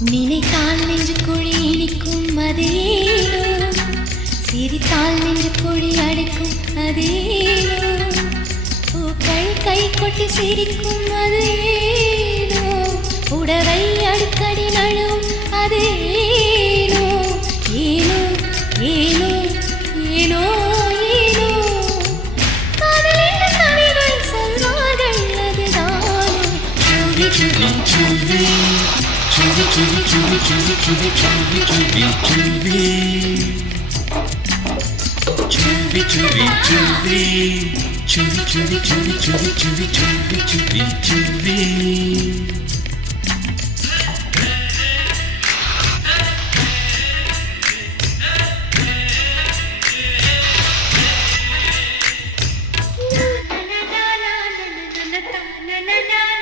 நினைத்தால் நெஞ்சு குழி இனிக்கும் அதேனோ? சிரித்தால் நெஞ்சு குழி அடிக்கும் அதேனோ? பூக்கள் கை கொட்டி சிரிக்கும் அதேனோ? உடவை அடிக்கடி நழுவும் அதேனோ? ஏனோ ஏனோ ஏனோ Thank you. na na